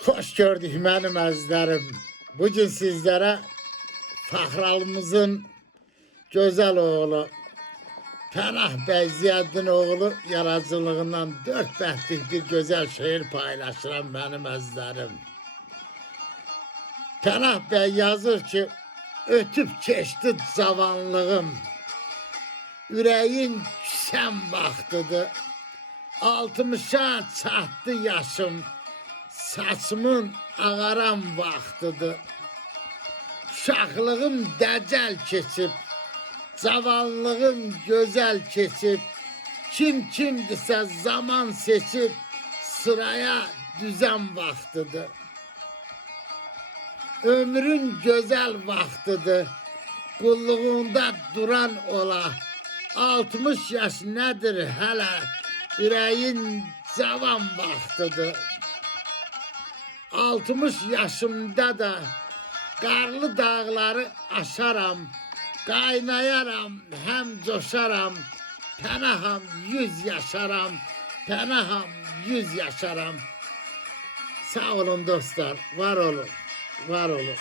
Hoş gördük benim əzizlərim. Bugün sizlere Fahralımızın güzel oğlu Pənah bəy Ziyəddin oğlu yaradıcılığından 4 bəhtlik bir güzel şehir paylaşıram benim əzizlərim. Pənah bəy yazır ki, ötüb keçdi cavanlığım, ürəyin küsən vaxtıdır, 60'a çatdı yaşım, saçımın ağaran vaxtıdır. Uşaqlığım dəcəl keçib, cavanlığım gözəl keçib, kimdirsə zaman seçib, sıraya düzən vaxtıdır. Ömrün gözəl vaxtıdır, qulluğunda duran ola, 60 yaş nədir hələ, ürəyin cavan vaxtıdır. 60 yaşımda da qarlı dağları aşaram, qaynayaram, həm coşaram, pənaham 100 yaşaram, pənaham 100 yaşaram. Sağ olun dostlar, var olun, var olun.